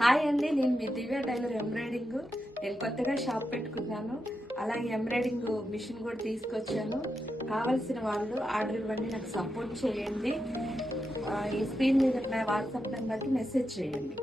Hi అండి, నేను మీ దివ్య tailor embroidering. నేను కొత్తగా షాప్ పెట్టుకున్నాను. అలాగే ఎంబ్రాయిడింగ్ మిషన్ కూడా తీసుకొచ్చాను. కావాల్సిన వాళ్ళు ఆర్డర్ ఇవ్వండి, నాకు సపోర్ట్ చేయండి. ఈ స్క్రీన్ మీద నా వాట్సాప్ నెంబర్కి మెసేజ్ చేయండి.